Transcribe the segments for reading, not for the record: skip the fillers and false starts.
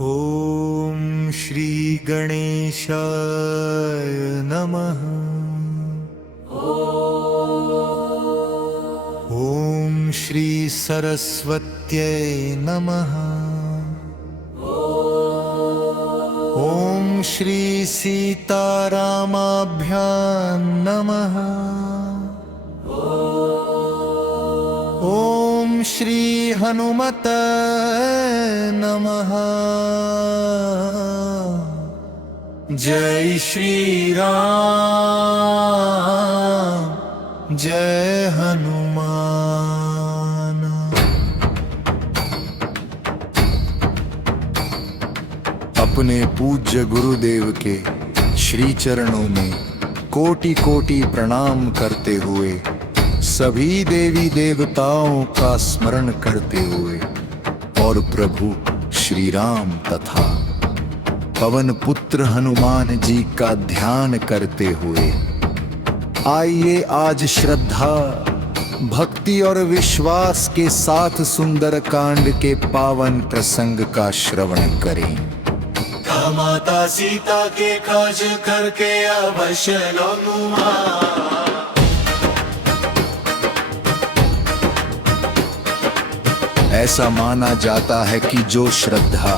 ॐ श्री गणेशाय नमः। ॐ श्री सरस्वत्यै नमः। ॐ श्री सीतारामाभ्यां नमः। ॐ श्री हनुमते नमः। जय श्री राम, जय हनुमान। अपने पूज्य गुरुदेव के श्री चरणों में कोटि कोटि प्रणाम करते हुए, सभी देवी देवताओं का स्मरण करते हुए और प्रभु श्री राम तथा पवन पुत्र हनुमान जी का ध्यान करते हुए आइए आज श्रद्धा, भक्ति और विश्वास के साथ सुंदर कांड के पावन प्रसंग का श्रवण करें। माता सीता के काज करके अवश्य हनुमान। ऐसा माना जाता है कि जो श्रद्धा,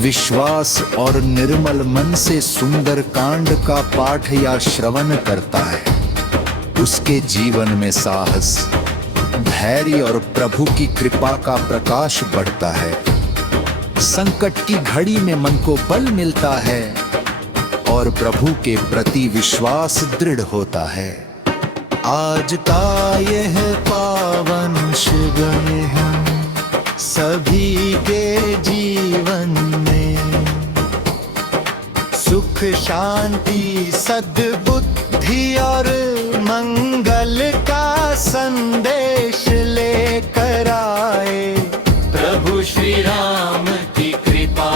विश्वास और निर्मल मन से सुंदर कांड का पाठ या श्रवण करता है, उसके जीवन में साहस, धैर्य और प्रभु की कृपा का प्रकाश बढ़ता है। संकट की घड़ी में मन को बल मिलता है और प्रभु के प्रति विश्वास दृढ़ होता है। आज का यह पावन शुभ है सभी के जीवन में, सुख शांति सद्बुद्धि और मंगल का संदेश लेकर आए। प्रभु श्री राम की कृपा,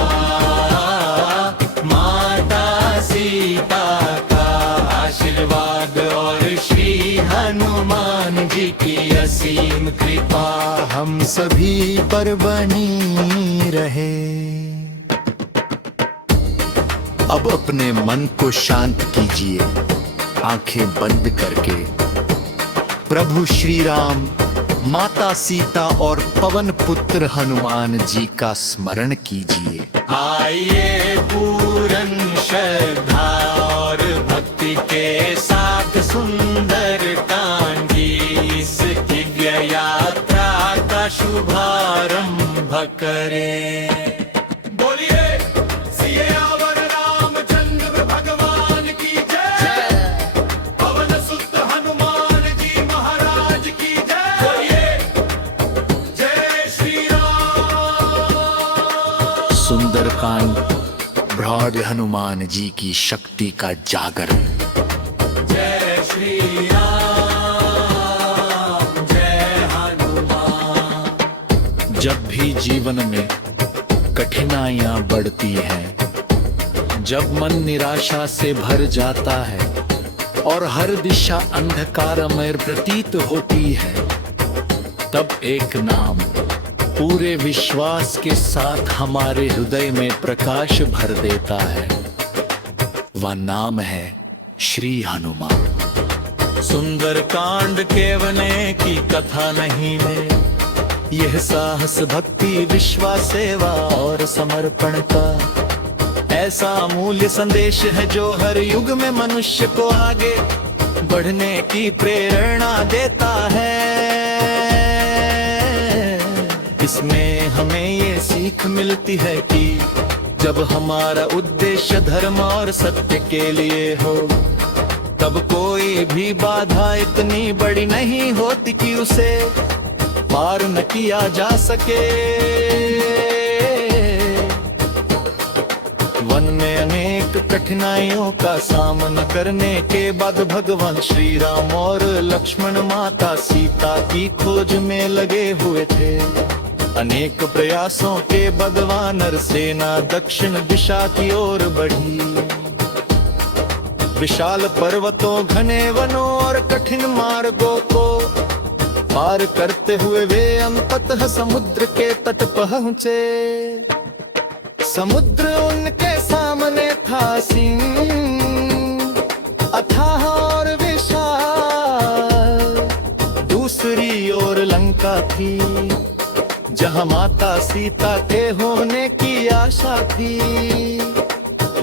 माता सीता का आशीर्वाद और श्री हनुमान जी की असीम कृपा हम सभी पर बनी रहे। अब अपने मन को शांत कीजिए, आंखें बंद करके प्रभु श्री राम, माता सीता और पवन पुत्र हनुमान जी का स्मरण कीजिए। आइए पूर्ण श्रद्धा और भक्ति के साथ सुंदर कांड की इस दिव्य यात्रा का शुभारंभ करें। बोलिए सियावर रामचंद्र भगवान की जय, पवन सुत हनुमान जी महाराज की जय। बोलिए जय श्री राम। सुंदरकांड ब्रॉड हनुमान जी की शक्ति का जागरण। जय श्री राम, जय हनुमान। जब भी जीवन में कठिनाइयां बढ़ती हैं, जब मन निराशा से भर जाता है और हर दिशा अंधकारमय प्रतीत होती है, तब एक नाम पूरे विश्वास के साथ हमारे हृदय में प्रकाश भर देता है। वह नाम है श्री हनुमान। सुंदर कांड केवने की कथा नहीं है, यह साहस, भक्ति, विश्वास, सेवा और समर्पण का ऐसा अमूल्य संदेश है जो हर युग में मनुष्य को आगे बढ़ने की प्रेरणा देता है। इसमें हमें ये सीख मिलती है कि जब हमारा उद्देश्य धर्म और सत्य के लिए हो, तब कोई भी बाधा इतनी बड़ी नहीं होती कि उसे पार न किया जा सके। वन में अनेक कठिनाइयों का सामना करने के बाद भगवान श्री राम और लक्ष्मण माता सीता की खोज में लगे हुए थे। अनेक प्रयासों के बाद वानर सेना दक्षिण दिशा की ओर बढ़ी। विशाल पर्वतों, घने वनों और कठिन मार्गों को पार करते हुए वे अंततः समुद्र के तट पहुँचे। समुद्र उनके सामने था सिंह अथाह और विशाल। दूसरी ओर लंका थी जहाँ माता सीता के होने की आशा थी।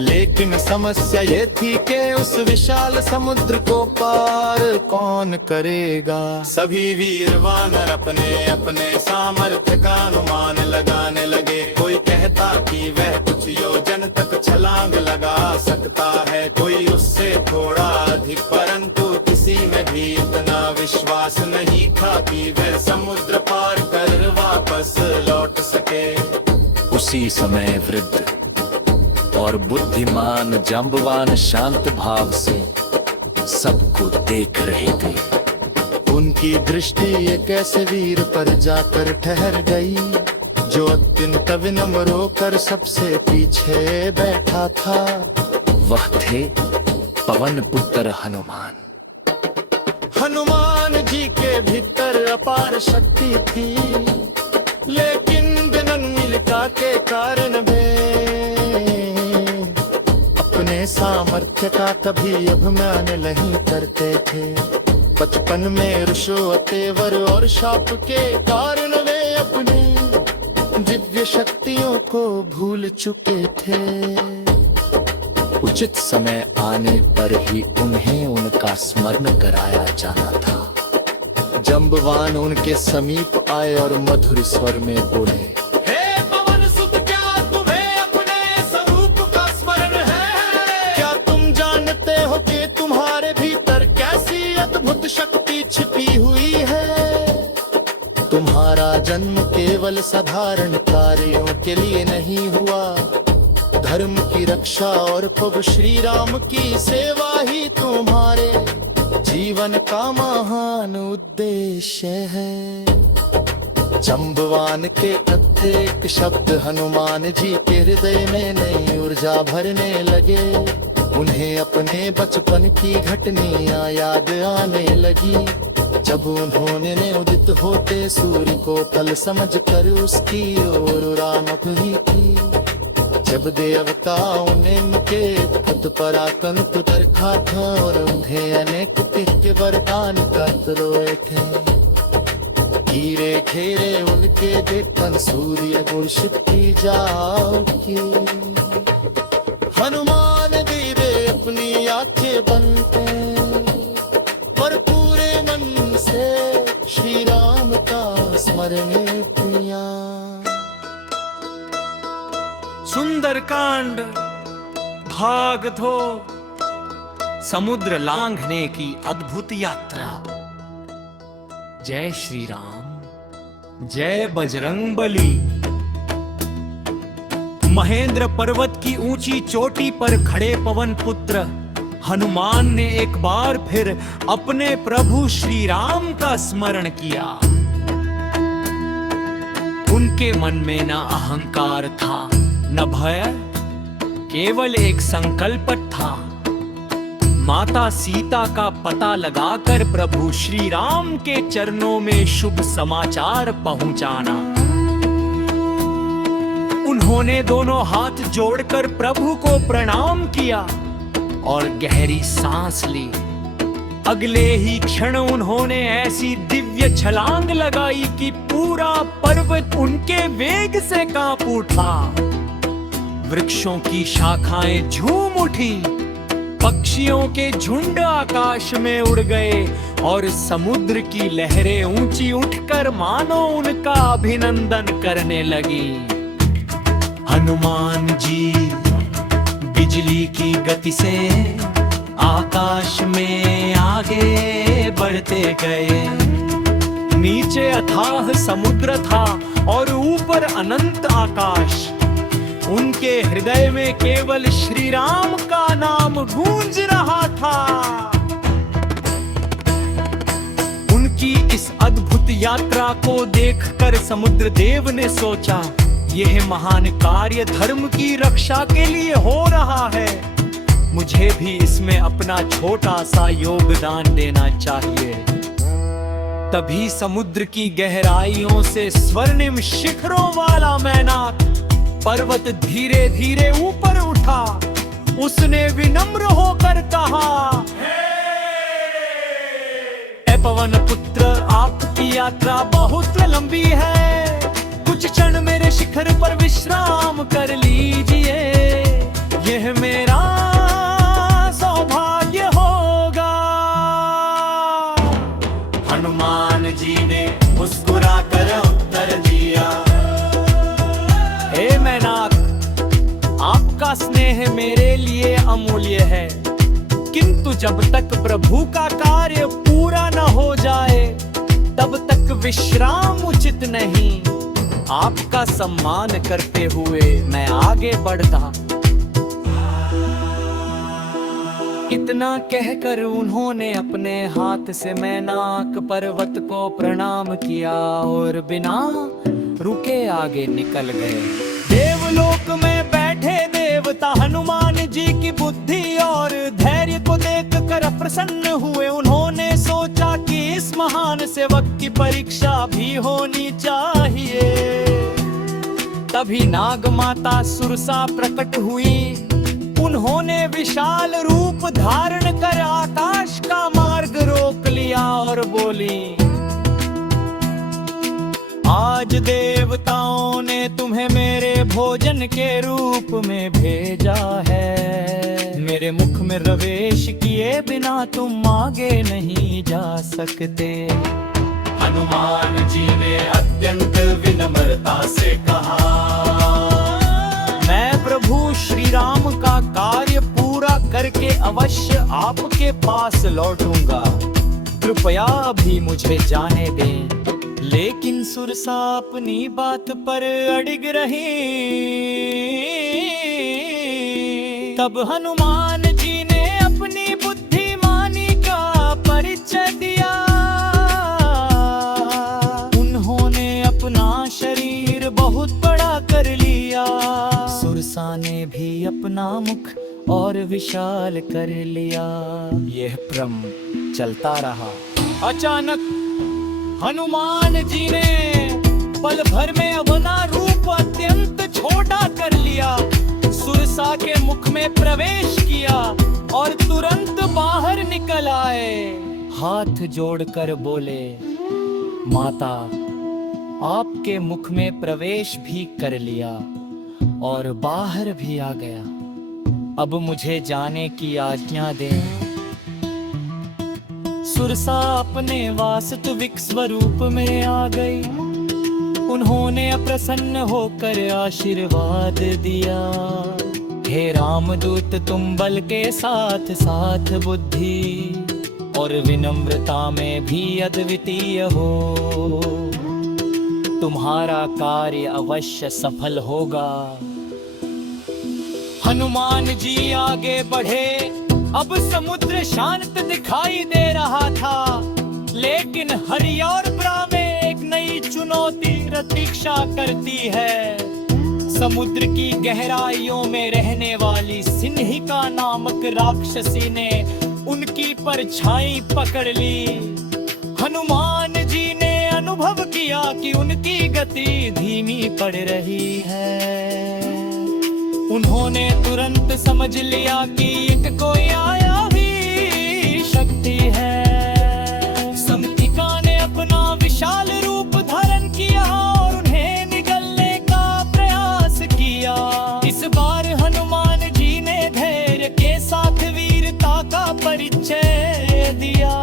लेकिन समस्या ये थी कि उस विशाल समुद्र को पार कौन करेगा। सभी वीर वानर अपने अपने सामर्थ्य का अनुमान लगाने लगे। कोई कहता कि वह कुछ योजन तक छलांग लगा सकता है, कोई उससे थोड़ा अधिक, परंतु किसी में भी इतना विश्वास नहीं था कि वह समुद्र पार कर वापस लौट सके। उसी समय वृद्ध और बुद्धिमान जंबवान शांत भाव से सबको देख रहे थे। उनकी दृष्टि एक ऐसे वीर पर जाकर ठहर गई जो अत्यंत विनम्र होकर सबसे पीछे बैठा था। वह थे पवन पुत्र हनुमान। हनुमान जी के भीतर अपार शक्ति थी, लेकिन विनम्रता के कारण वे अपने सामर्थ्य का कभी अभिमान नहीं करते थे। बचपन में रुषो तेवर और शाप के कारण वे अपने दिव्य शक्तियों को भूल चुके थे। उचित समय आने पर ही उन्हें उनका स्मरण कराया जाना था। जंबवान उनके समीप आए और मधुर स्वर में बोले, शक्ति छिपी हुई है। तुम्हारा जन्म केवल साधारण कार्यों के लिए नहीं हुआ, धर्म की रक्षा और प्रभु श्री राम की सेवा ही तुम्हारे जीवन का महान उद्देश्य है। जंबवान के प्रत्येक शब्द हनुमान जी के हृदय में नई ऊर्जा भरने लगे। उन्हें अपने बचपन की घटनाएं याद आने लगी, जब उन्होंने उदित होते सूर्य को फल समझकर उसकी ओर उड़ान भरी थी। जब देवताओं ने उनके पद पर आतंक रखा था और उन्हें अनेक के वरदान कर रोए थे। हीरे घेरे उनके देखन सूर्य घोषित की जाओगी। हनुमान धीरे अपनी आंखें बनते पर पूरे मन से श्री राम का स्मरण किया। सुंदरकांड भाग 2 समुद्र लांघने की अद्भुत यात्रा। जय श्री राम, जय बजरंग बली। महेंद्र पर्वत की ऊंची चोटी पर खड़े पवन पुत्र हनुमान ने एक बार फिर अपने प्रभु श्री राम का स्मरण किया। उनके मन में न अहंकार था न भय, केवल एक संकल्प था, माता सीता का पता लगाकर प्रभु श्री राम के चरणों में शुभ समाचार पहुंचाना। उन्होंने दोनों हाथ जोड़कर प्रभु को प्रणाम किया और गहरी सांस ली। अगले ही क्षण उन्होंने ऐसी दिव्य छलांग लगाई कि पूरा पर्वत उनके वेग से कांप उठा। वृक्षों की शाखाएं झूम उठी, पक्षियों के झुंड आकाश में उड़ गए और समुद्र की लहरें ऊंची उठकर मानो उनका अभिनंदन करने लगी। हनुमान जी बिजली की गति से आकाश में आगे बढ़ते गए। नीचे अथाह समुद्र था और ऊपर अनंत आकाश। उनके हृदय में केवल श्री राम का नाम गूंज रहा था। उनकी इस अद्भुत यात्रा को देखकर समुद्र देव ने सोचा, यह महान कार्य धर्म की रक्षा के लिए हो रहा है, मुझे भी इसमें अपना छोटा सा योगदान देना चाहिए। तभी समुद्र की गहराइयों से स्वर्णिम शिखरों वाला मैनाक पर्वत धीरे धीरे ऊपर उठा। उसने विनम्र होकर कहा, हे पवन पुत्र, आपकी यात्रा बहुत लंबी है। कुछ क्षण मेरे शिखर पर विश्राम कर लीजिए, यह मेरा सौभाग्य होगा। हनुमान जी ने मुस्कुराकर उत्तर दिया, हे मैनाक, आपका स्नेह मेरे लिए अमूल्य है, किंतु जब तक प्रभु का कार्य पूरा न हो जाए तब तक विश्राम उचित नहीं। आपका सम्मान करते हुए मैं आगे बढ़ता। इतना कहकर उन्होंने अपने हाथ से मैनाक पर्वत को प्रणाम किया और बिना रुके आगे निकल गए। देवलोक में बैठे देवता हनुमान जी की बुद्धि और धैर्य को देखकर प्रसन्न हुए। उन्होंने सोचा कि इस महान सेवक की परीक्षा भी होनी चाहिए। तभी नाग माता सुरसा प्रकट हुई। उन्होंने विशाल रूप धारण कर आकाश का मार्ग रोक लिया और बोली, आज देवताओं ने तुम्हें मेरे भोजन के रूप में भेजा है। मेरे मुख में प्रवेश किए बिना तुम आगे नहीं जा सकते। हनुमान जी ने अत्यंत विनम्रता से कहा, मैं प्रभु श्री राम का कार्य पूरा करके अवश्य आपके पास लौटूंगा। कृपया अभी मुझे जाने दें। लेकिन सुरसा अपनी बात पर अड़िग रही। तब हनुमान जी ने अपनी बुद्धिमानी का परिचय दिया। उन्होंने अपना शरीर बहुत बड़ा कर लिया। सुरसा ने भी अपना मुख और विशाल कर लिया। यह क्रम चलता रहा। अचानक हनुमान जी ने पल भर में अपना रूप अत्यंत छोटा कर लिया, सुरसा के मुख में प्रवेश किया और तुरंत बाहर निकल आए। हाथ जोड़कर बोले, माता, आपके मुख में प्रवेश भी कर लिया और बाहर भी आ गया। अब मुझे जाने की आज्ञा दें। सुरसा अपने वास्तविक स्वरूप में आ गई। उन्होंने अप्रसन्न होकर आशीर्वाद दिया, हे रामदूत, तुम बल के साथ साथ बुद्धि और विनम्रता में भी अद्वितीय हो। तुम्हारा कार्य अवश्य सफल होगा। हनुमान जी आगे बढ़े। अब समुद्र शांत दिखाई दे रहा था, लेकिन हरि और ब्रा में एक नई चुनौती प्रतीक्षा करती है। समुद्र की गहराइयों में रहने वाली सिन्हिका नामक राक्षसी ने उनकी परछाई पकड़ ली। हनुमान जी ने अनुभव किया कि उनकी गति धीमी पड़ रही है। उन्होंने तुरंत समझ लिया कि एक कोई आया ही शक्ति है। समतिका ने अपना विशाल रूप धारण किया और उन्हें निगलने का प्रयास किया। इस बार हनुमान जी ने धैर्य के साथ वीरता का परिचय दिया।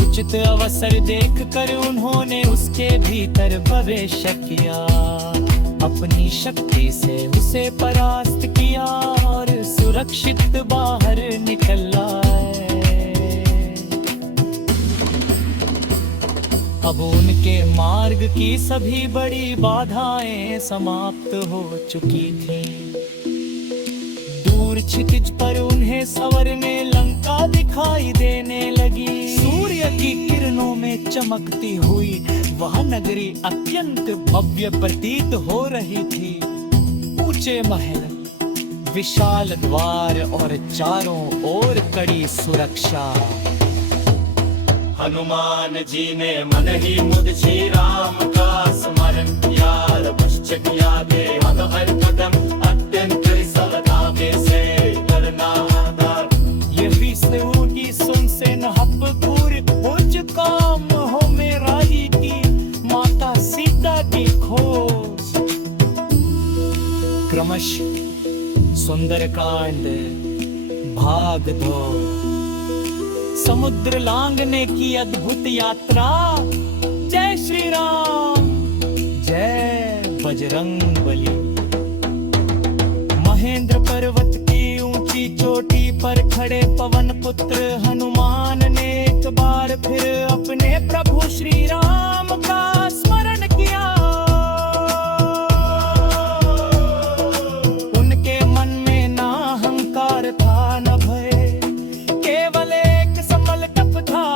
उचित अवसर देखकर उन्होंने उसके भीतर प्रवेश किया। अपनी शक्ति से उसे परास्त किया और सुरक्षित बाहर निकल आए। अब उनके मार्ग की सभी बड़ी बाधाएं समाप्त हो चुकी थीं। दूर क्षितिज पर उन्हें सवरने लंका दिखाई देने लगी। सूर्य की किरणों में चमकती हुई वह नगरी अत्यंत भव्य प्रतीत हो रही थी। ऊंचे महल, विशाल द्वार और चारों ओर कड़ी सुरक्षा। हनुमान जी ने मन ही मुझ श्री राम का स्मरण किया। पश्चात आगे क्रमश सुंदरकांड भाग 2। समुद्र लांघने की अद्भुत यात्रा। जय श्री राम, जय बजरंगबली। महेंद्र पर्वत की ऊंची चोटी पर खड़े पवन पुत्र हनुमान ने एक बार फिर अपने प्रभु श्री राम का स्मरण किया। उनके मन में ना अहंकार था न भय, केवल एक संकल्प था।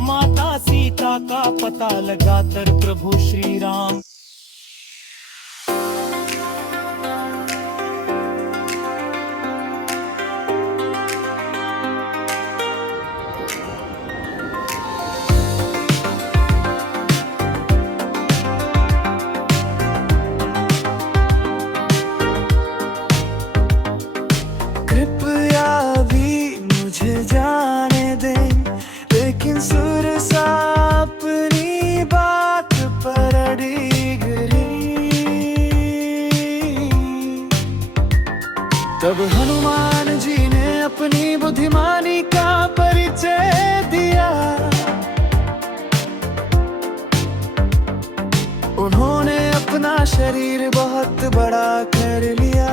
माता सीता का पता लगाकर प्रभु श्री राम जाने दे, लेकिन सुर सा अपनी बात पर अड़ी गिरी। तब हनुमान जी ने अपनी बुद्धिमानी का परिचय दिया। उन्होंने अपना शरीर बहुत बड़ा कर लिया।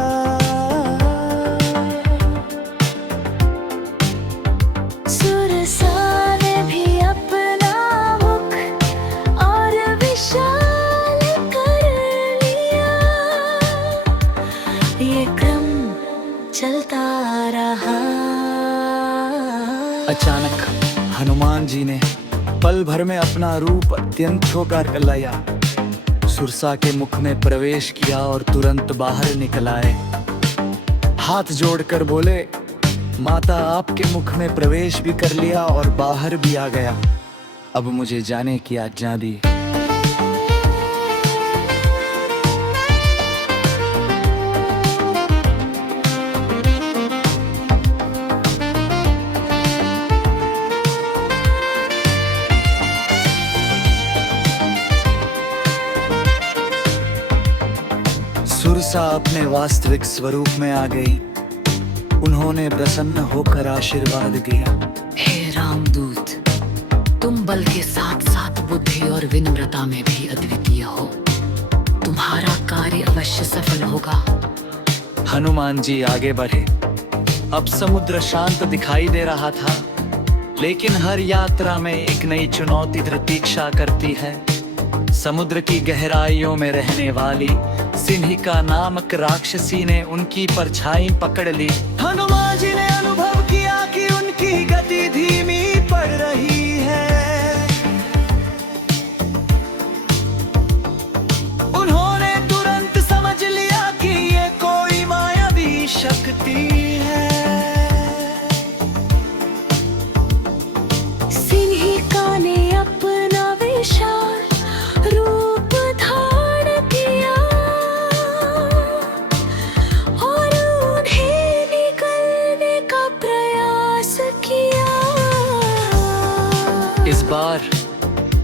चलता रहा। अचानक हनुमान जी ने पल भर में अपना रूप अत्यंत छोटा कर लिया, सुरसा के मुख में प्रवेश किया और तुरंत बाहर निकल आए। हाथ जोड़कर बोले, माता आपके मुख में प्रवेश भी कर लिया और बाहर भी आ गया, अब मुझे जाने की आज्ञा दी। सुरसा अपने वास्तविक स्वरूप में आ गई। उन्होंने प्रसन्न होकर आशीर्वाद दिया। हे रामदूत, तुम बल के साथ साथ बुद्धि और विनम्रता में भी अद्वितीय हो। तुम्हारा कार्य अवश्य सफल होगा। हनुमान जी आगे बढ़े। अब समुद्र शांत दिखाई दे रहा था, लेकिन हर यात्रा में एक नई चुनौती प्रतीक्षा करती है। समुद्र की गहराइयों में रहने वाली सिंहिका नामक राक्षसी ने उनकी परछाई पकड़ ली। हनुमान जी ने अनुभव किया कि उनकी गति धीमी पड़ रही है। उन्होंने तुरंत समझ लिया कि ये कोई मायावी शक्ति है। सिंहिका ने अपना विशाल रूप धारण किया और उन्हें निगलने का प्रयास किया। इस बार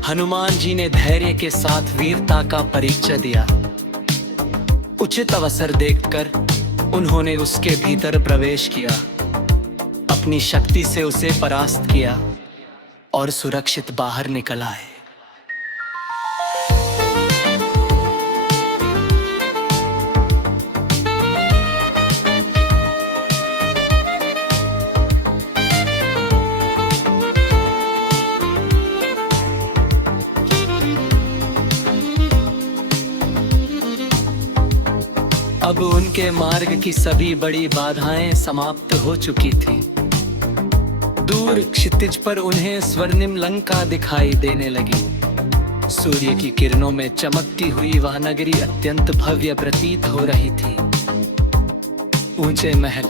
हनुमान जी ने धैर्य के साथ वीरता का परिचय दिया। उचित अवसर देखकर उन्होंने उसके भीतर प्रवेश किया, अपनी शक्ति से उसे परास्त किया और सुरक्षित बाहर निकल आए। अब उनके मार्ग की सभी बड़ी बाधाएं समाप्त हो चुकी थी। दूर क्षितिज पर उन्हें स्वर्णिम लंका दिखाई देने लगी। सूर्य की किरणों में चमकती हुई वह नगरी अत्यंत भव्य प्रतीत हो रही थी। ऊंचे महल,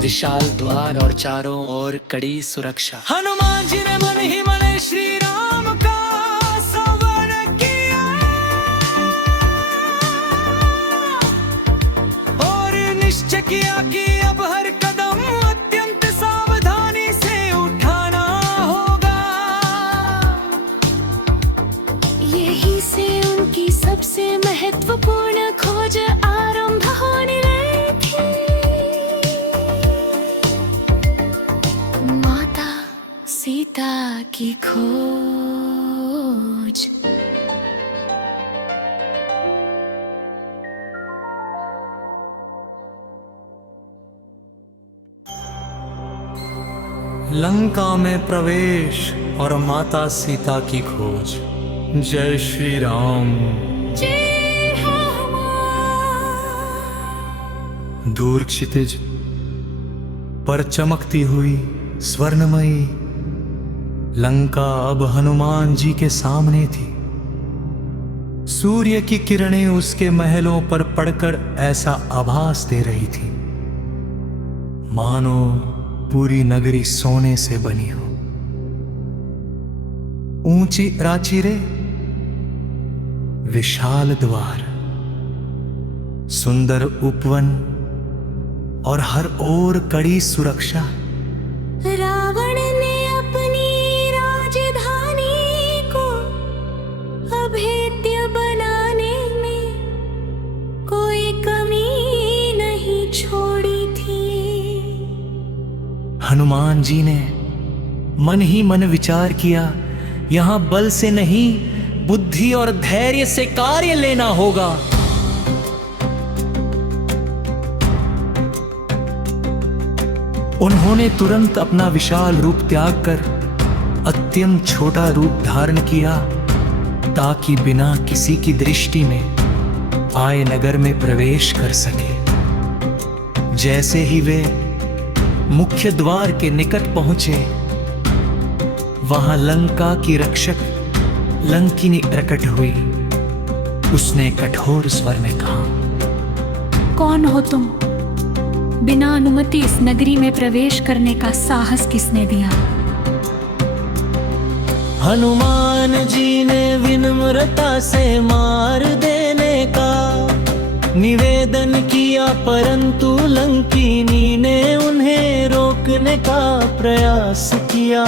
विशाल द्वार और चारों ओर कड़ी सुरक्षा। हनुमान जी ने मन ही मन श्री राम का स्मरण किया और निश्चय किया कि अब हर कदम अत्यंत सावधानी से उठाना होगा। यही से उनकी सबसे महत्वपूर्ण खोज आ की खोज। लंका में प्रवेश और माता सीता की खोज। जय श्री राम। दूर क्षितिज पर चमकती हुई स्वर्णमयी लंका अब हनुमान जी के सामने थी। सूर्य की किरणें उसके महलों पर पड़कर ऐसा आभास दे रही थी मानो पूरी नगरी सोने से बनी हो। ऊंची प्राचीरें, विशाल द्वार, सुंदर उपवन और हर ओर कड़ी सुरक्षा। रावण ने अपनी राजधानी को अभेद्य बनाने में कोई कमी नहीं छोड़ी थी। हनुमान जी ने मन ही मन विचार किया, यहां बल से नहीं बुद्धि और धैर्य से कार्य लेना होगा। उन्होंने तुरंत अपना विशाल रूप त्याग कर अत्यंत छोटा रूप धारण किया ताकि बिना किसी की दृष्टि में आए नगर में प्रवेश कर सके। जैसे ही वे मुख्य द्वार के निकट पहुंचे, वहां लंका की रक्षक लंकिनी प्रकट हुई। उसने कठोर स्वर में कहा, कौन हो तुम? बिना अनुमति इस नगरी में प्रवेश करने का साहस किसने दिया? हनुमान जी ने विनम्रता से मार देने का निवेदन किया, परंतु लंकिनी ने उन्हें रोकने का प्रयास किया।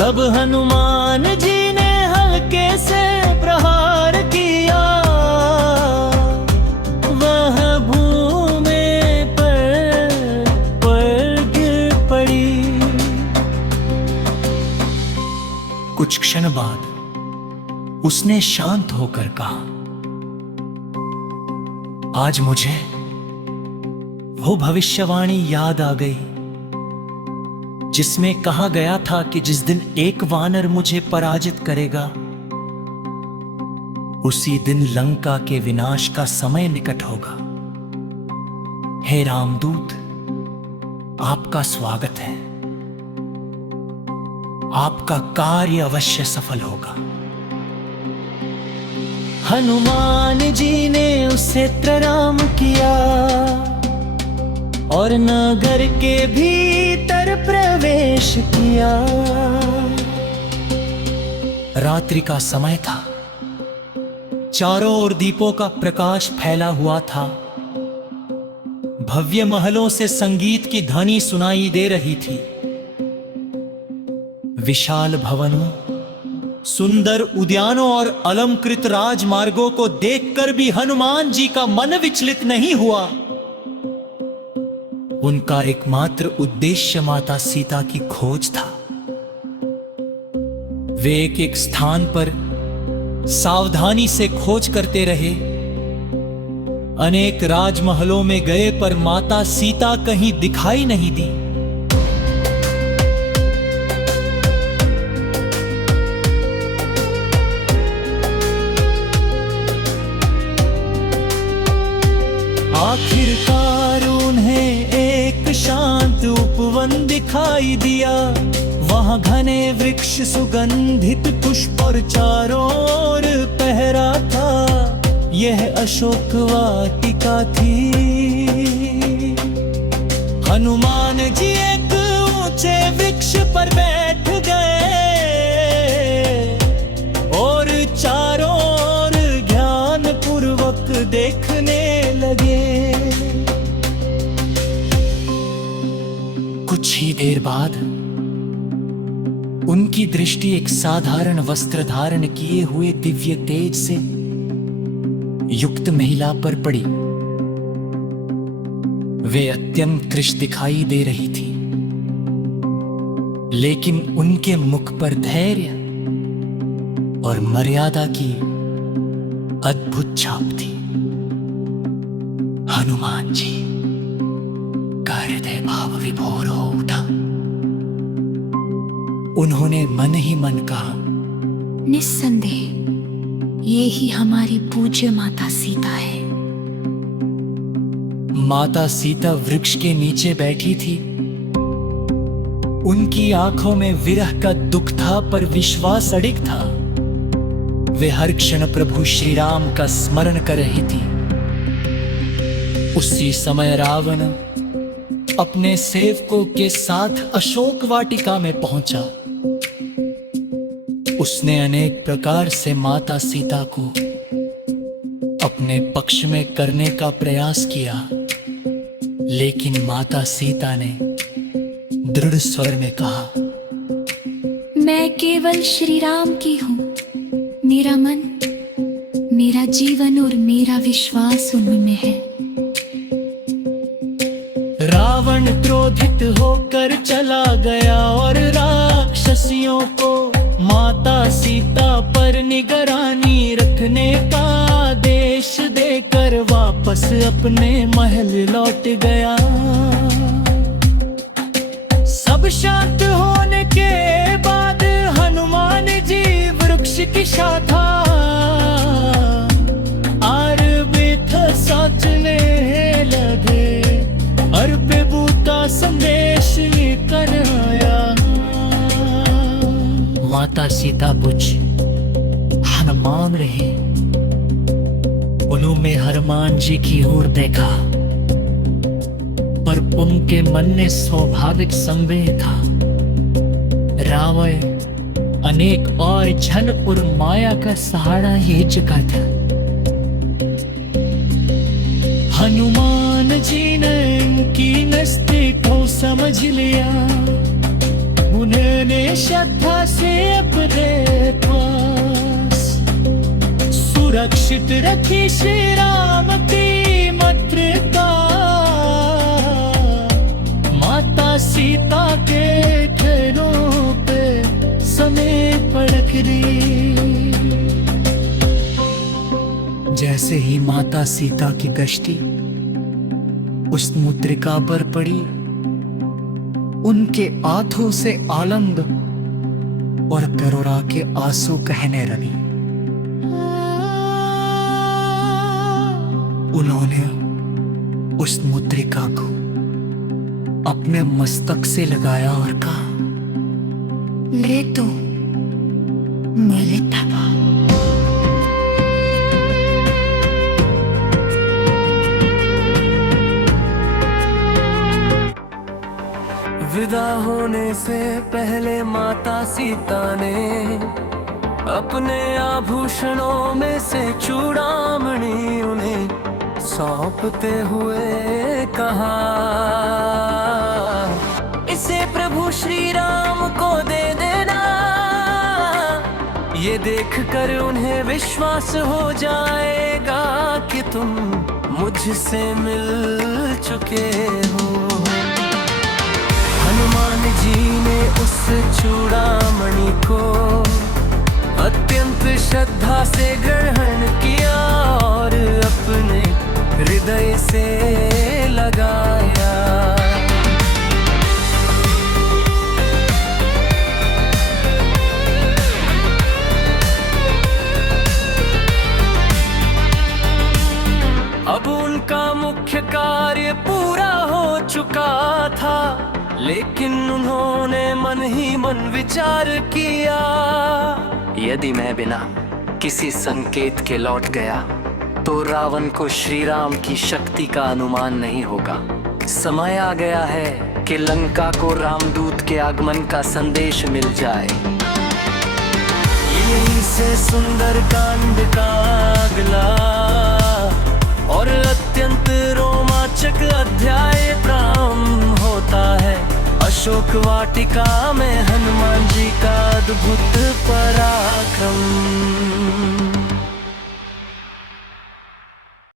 तब हनुमान जी ने हल्के से प्रहार किया, वह भूमि पर गिर पड़ी। कुछ क्षण बाद उसने शांत होकर कहा, आज मुझे वो भविष्यवाणी याद आ गई जिसमें कहा गया था कि जिस दिन एक वानर मुझे पराजित करेगा उसी दिन लंका के विनाश का समय निकट होगा। हे रामदूत, आपका स्वागत है। आपका कार्य अवश्य सफल होगा। हनुमान जी ने उसे प्रणाम किया और नगर के भीतर प्रवेश किया। रात्रि का समय था। चारों ओर दीपों का प्रकाश फैला हुआ था। भव्य महलों से संगीत की ध्वनि सुनाई दे रही थी। विशाल भवनों, सुंदर उद्यानों और अलंकृत राजमार्गों को देखकर भी हनुमान जी का मन विचलित नहीं हुआ। उनका एकमात्र उद्देश्य माता सीता की खोज था। वे एक स्थान पर सावधानी से खोज करते रहे। अनेक राजमहलों में गए पर माता सीता कहीं दिखाई नहीं दी। आखिरकार उन्हें एक शांत उपवन दिखाई दिया। वहां घने वृक्ष, सुगंधित पुष्प और चारों ओर पहरा था। यह अशोक वाटिका थी। हनुमान जी एक ऊंचे वृक्ष पर बैठ गए और चारों ओर ध्यान पूर्वक देखने लगे। कुछ ही देर बाद उनकी दृष्टि एक साधारण वस्त्र धारण किए हुए दिव्य तेज से युक्त महिला पर पड़ी। वे अत्यंत कृश दिखाई दे रही थी। लेकिन उनके मुख पर धैर्य और मर्यादा की अद्भुत छाप थी। हनुमान जी का हृदय भाव विभोर हो उठा। उन्होंने मन ही मन कहा, निस्संदेह ये ही हमारी पूज्य माता सीता है। माता सीता वृक्ष के नीचे बैठी थी। उनकी आंखों में विरह का दुख था, पर विश्वास अडिग था। वे हर क्षण प्रभु श्री राम का स्मरण कर रही थी। उसी समय रावण अपने सेवकों के साथ अशोक वाटिका में पहुंचा। उसने अनेक प्रकार से माता सीता को अपने पक्ष में करने का प्रयास किया, लेकिन माता सीता ने दृढ़ स्वर में कहा, मैं केवल श्री राम की हूँ। मेरा मन, मेरा जीवन और मेरा विश्वास उनमें है। रावण क्रोधित होकर चला गया और राक्षसियों को माता सीता पर निगरानी रखने का आदेश देकर वापस अपने महल लौट गया। सब शांत होने के बाद हनुमान जी वृक्ष की शाखा आरबिथ सोचने लगे। अरबे बूता संदेश लेकर आया। माता सीता कुछ हनुमान रहे। उन्होंने हनुमान जी की ओर देखा, पर उनके मन में स्वाभाविक संदेह था। रावण अनेक और झन और माया का सहारा ले चुका था। हनुमान जी ने उनकी नज़दीक को समझ लिया। उन्होंने श्रद्धा से अपने पास सुरक्षित रखी श्री राम की मातृका। माता सीता के चरणों पे समेत पड़क दी। जैसे ही माता सीता की दृष्टि उस मुद्रिका पर पड़ी, उनके आंखों से आनंद और करुणा के आंसू कहने लगी। उन्होंने उस मुद्रिका को अपने मस्तक से लगाया और कहा, ले तो मेरे तबा। विदा होने से पहले माता सीता ने अपने आभूषणों में से चूड़ामणि उन्हें सौंपते हुए कहा, इसे प्रभु श्री राम को दे देना। ये देखकर उन्हें विश्वास हो जाएगा कि तुम मुझसे मिल चुके हो। हनुमान जी ने उस चूड़ामणि को अत्यंत श्रद्धा से ग्रहण किया और अपने हृदय से लगाया। अब उनका मुख्य कार्य पूरा हो चुका था, लेकिन उन्होंने मन ही मन विचार किया, यदि मैं बिना किसी संकेत के लौट गया तो रावण को श्री राम की शक्ति का अनुमान नहीं होगा। समय आ गया है कि लंका को रामदूत के आगमन का संदेश मिल जाए। यहीं से सुंदर कांड का अगला और अत्यंत रोमांचक अध्याय प्रारंभ होता है। अशोक वाटिका में हनुमान जी का अद्भुत पराक्रम।